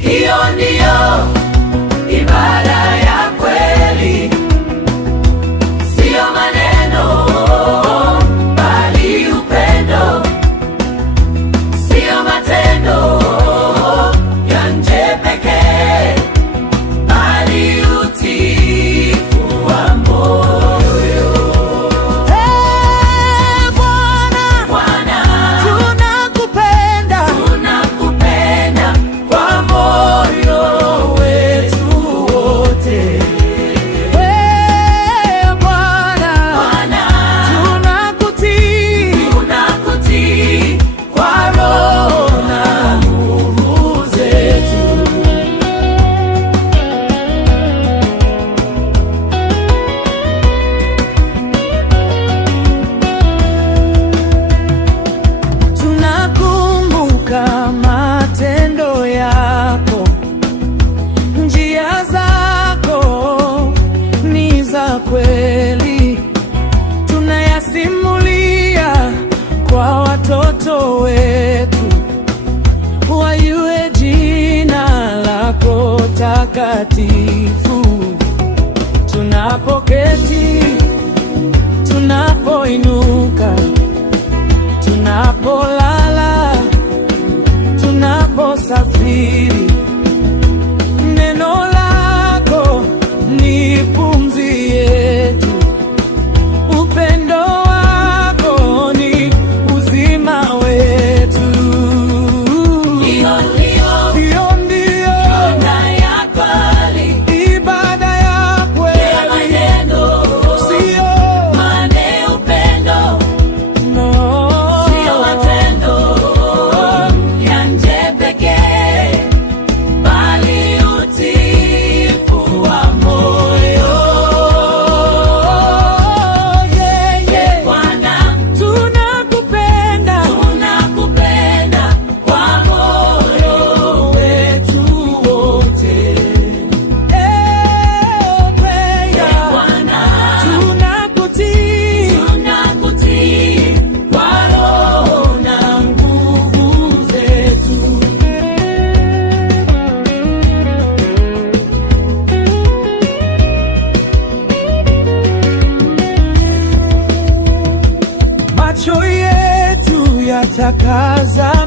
Hiyo ndiyo ibada ya kweli, sio maneno bali upendo, sio matendo ya nje pekee bali utiifu wa moyo. Bwana, tunakupenda kwa moyo wetu wote. Bwana, tunakutii kwa roho na nguvu zetu. Tunakumbuka matendo yako, njia zako ni za kweli, tunayasimulia kwa watoto wetu, wajue jina lako takatifu. Tunapoketi, tunapoinuka, tunapolala, tunaposafiri, neno lako ni pumzi yetu, upendo wako ni uzima wetu. Hiyo ndiyo ibada ya kweli, sio macho yetu yatakaza